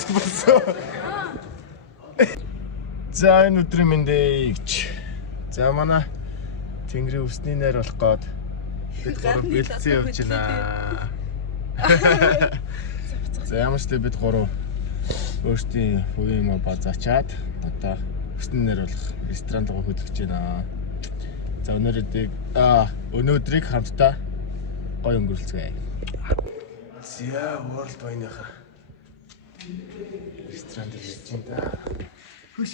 Цэвэрсэн. За энэ өдрийн мэндэ гэж. За манай Тэнгэрийн усны найр болох гээд бид гурав бэлдсэн явж байна. За ямар ч тийм бид гурав өөрсдийн хувийн юм базаачаад одоо усны найр болох ресторанд руу хөдөлж байна. За өнөөдрийг хамтдаа гоё өнгөрүүлцгээе. За World Wine-ийнхаа ресторанд ирж байна. Хүш.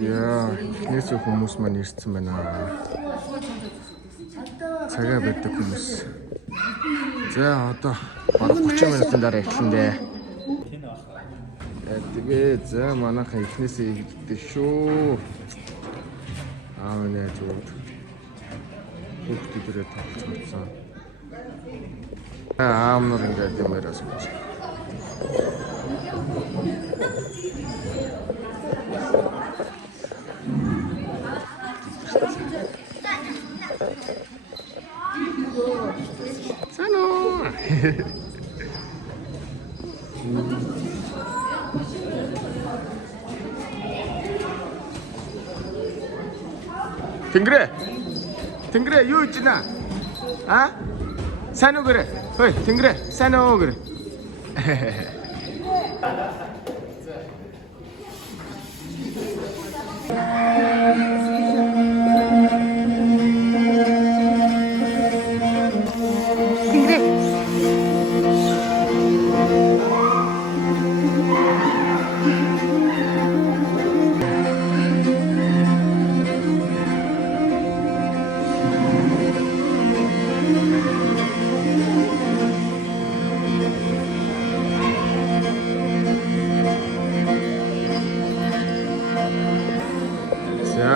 Яа, эхнээс хүмүүс маань ирсэн байна. Цагаа байдаг хүмүүс. За одоо бараг 30 минутын дараа эхлэндээ. Тэгээд за манайхаа эхнээсээ ирдэ шүү. Нэ зүуд. Хүүхдүүдээ тоглосон. Нар ингээд юмэрээс байна. Сано. Тэнгэрэ юу хийж байна? Сайн уу гэрэ? Хөөе, Тэнгэрэ, сайн уу гэрэ?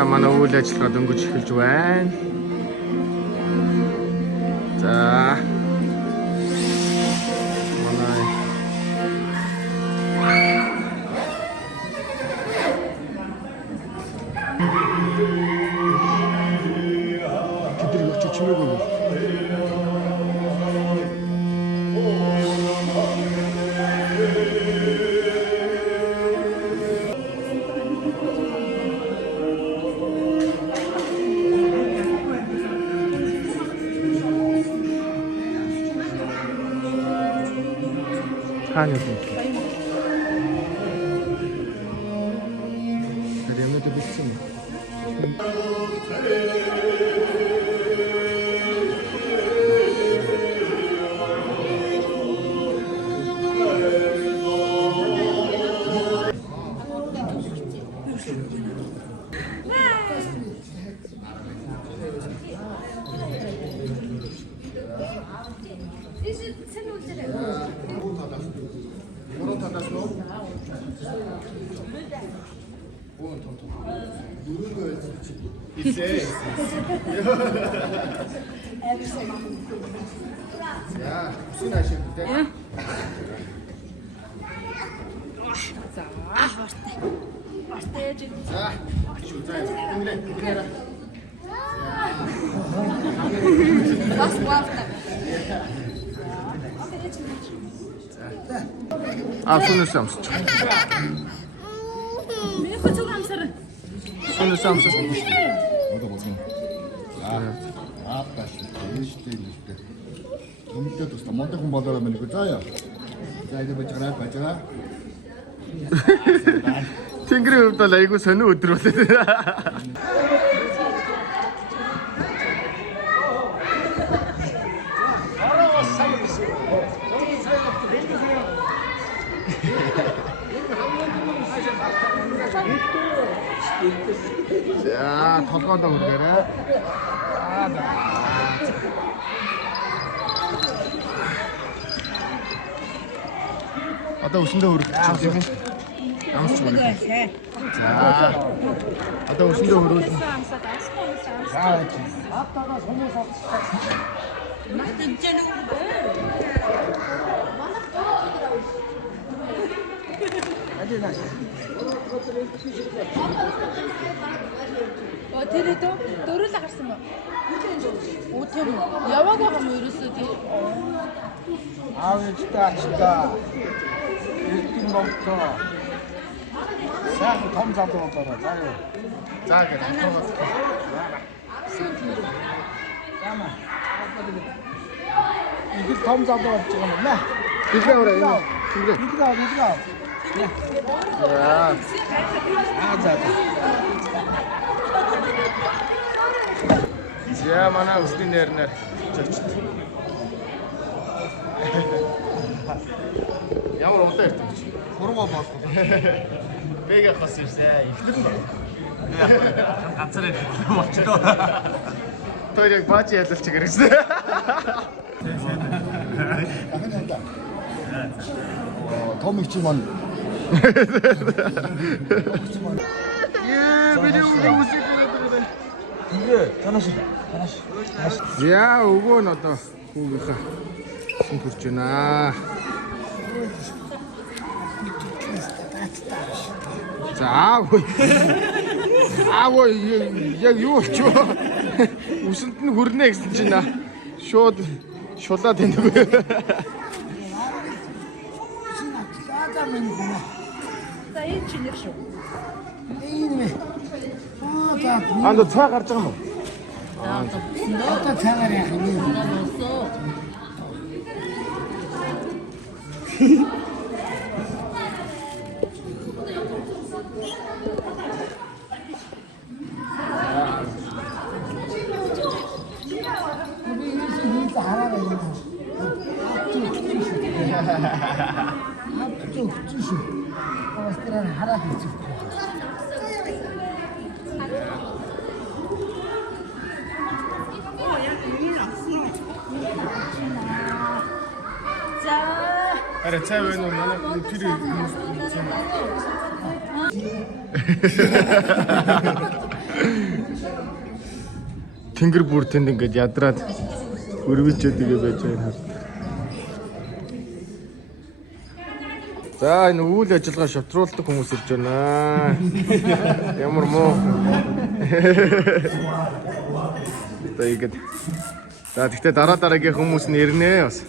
Манай үйл ажиллагаа дөнгөж эхэлж байна. За. Манай тэдэр очиж чимээгүй. Хаана юм? Тэрэмэд бэлсэн. Ja, 무슨 하시는데? 자, 어때? 자, 그래. Бас главное. Сүнээс амсч. Миний хөцөг амсараа. Сүнээс амсч. Одоо болсон. Аапгаш ээжтэй нэртэй. Өмнөд төс монтой хүн болоо юм нэг заяа. За ингэ бажгаа. Тэнгэрийн хувьд бол айгүй сонио өдөр болоо. За толгойдоо үргээрээ. Одоо өсөндөө үргэж чинь. Амсч байна. За. Одоо өсөндөө өрөөлнө. За. Аптагаас хүмүүс авчихсан. Мэдэн үү? тэрэтөө дөрөөл гарсан ба. Оо тэр яваад байгаа юм ерөөсөө тий. 아우 진짜 일등 먹고 싹 덤잡고 먹거라 자요 За ингээд хатуугаас 잠깐만 이게 덤잡고 먹지는 나 билээ ороо энэ. Тэнгэрээ. 이거다 За. 아자 За манай өсний нэрнээр чөгчд. Ямар удаа ирдэг чи? 3 гоо болох. Бэгэ хас ирсэ. Ихтер нь. ганцаар болчихлоо. Тэр яг бач ялалч гэрсэн. Том их чинь маань Бидний үсэг гэдэг. 이게 하나씩 За өвөө нь одоо хүүгийнхаа шин төрж байна. За аавуу яг юу болчихвоо. Үсэнд нь хүрнэ гэсэн чинь шууд шулаад тэндэг. За энэ чи нэр шүү. Анд цаа гарч байгаа юм уу? 어떤 생활이 하니 За Арай цай байна уу? Манай тэр хүмүүс цай. Тэнгэр бүр тэнд ингээд ядраад өрвичээд игээ байж байгаа хард. За энэ үйл ажиллагаа шавтруулдаг хүмүүс ирж байна. Ямар муу. За игээд. За тэгтээ дараагийн хүмүүс нь ирнэ бас.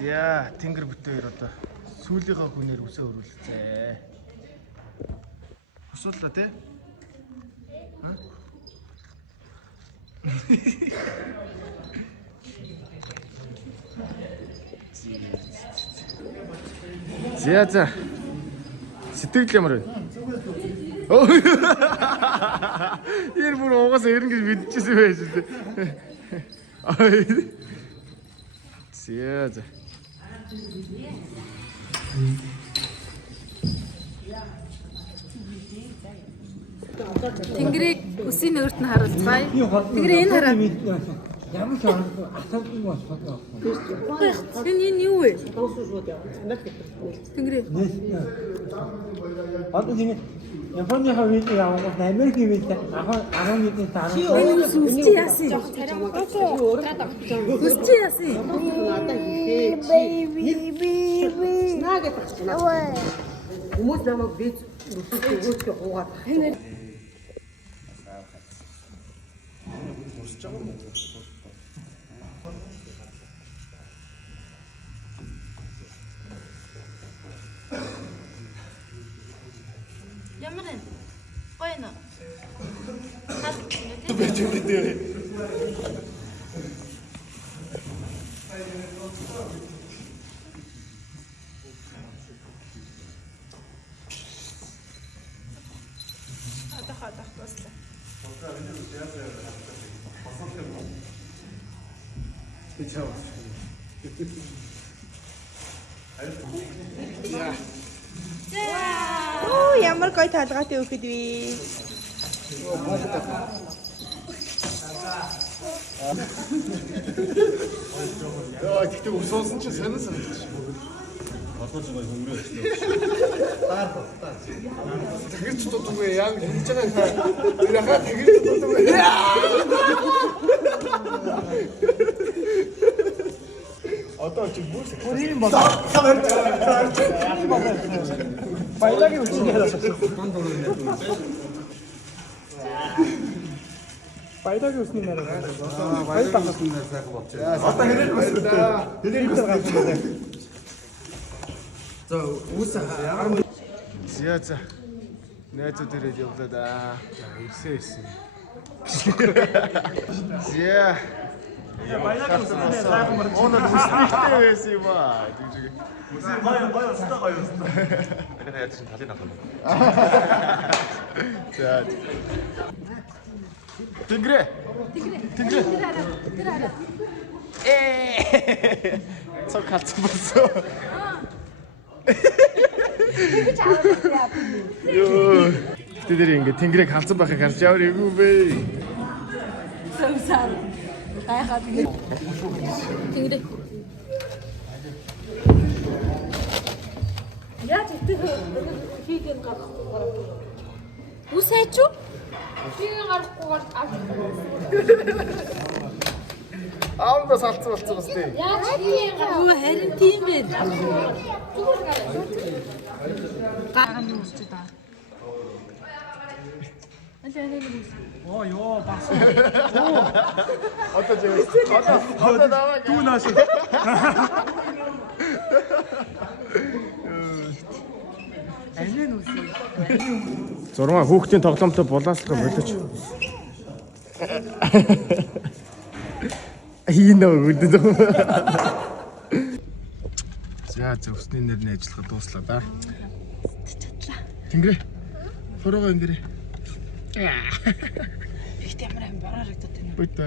За тэнгэр бүтээр одоо сүүлийнхаа хүнээр үсээ өрүүлцээ. Хосуулла тий? За сэтгэл ямар вэ? Энэ бүр угаасаа ирнэ гэж мэдчихсэн байж тээ. За. тэнгэрийг үсийн өөрт нь харуулцгаая. Тэнгэрээ энэ хараа. ямар ч асуусан бас бодоо. Энэ юу вэ? Тэнгэрээ. Одоо тийм Японы хавьд явах Америкийн виз ахаа 11-ний дараа Энэ үсчи яасан? Үсчи яасан? Хүмүүс намайг бич нүсэж өгөөч гуугаад. Ямар вэ? Гоё нэ. Бэж үдээ. Оо ямар гоё талгаатай өгөхөд вэ. Яа гэхдээ усуусан чинь сонин санагдчих. Бодож байгаа хөнгөрөөч. Тэгэрч дутуугүй яг хийж байгаа юм. Яхаа тэгэрч дутуугүй. Одоо чи бүрс. 우리는 뭐 Баялагийн үчиг яриад байна. Баялагийн үсний нэр. Баялагийн үсний нэр сайхан болчихсон. Одоо хэрэг өсөв. Хэрэг гарсан. За үс За. Найзууд ирээд явлаа да. Ирсэн. Зя. баялагын үсний нэр сайхан мөр. Онод үстэй байсан юм аа. гоё гоё. Энийг яаж чинь талын авах юм. За. Тэнгэрэ. Цог халцсан болсон. Ёо. Тэдэр ингэ тэнгэрийг халцсан байхыг харж яваар игүй бэ. Савсаа. Гайхаад тэнгэрээ. Яаж ихтэй хийдэн гарахгүй. Үсээч үү? Хийдэн гарахгүйгээр Аавдаа салцсан болсон бас тий. яаж хийдэн гарахгүй харин тийм байх. Гаганы үсч та. Оо ёо бас. Одоо даваа. Түүнээс. Алин үс. 6 хүүхдийн тоглоомтой булааслах болооч. Хийнэ өгдөө. За зөвсний нэрний ажиллагаа дууслаа да. Тэнгэрэ. Фороо ингэрэ. Ихтэй ямар бороо харагдаад байна. Бүйтэ.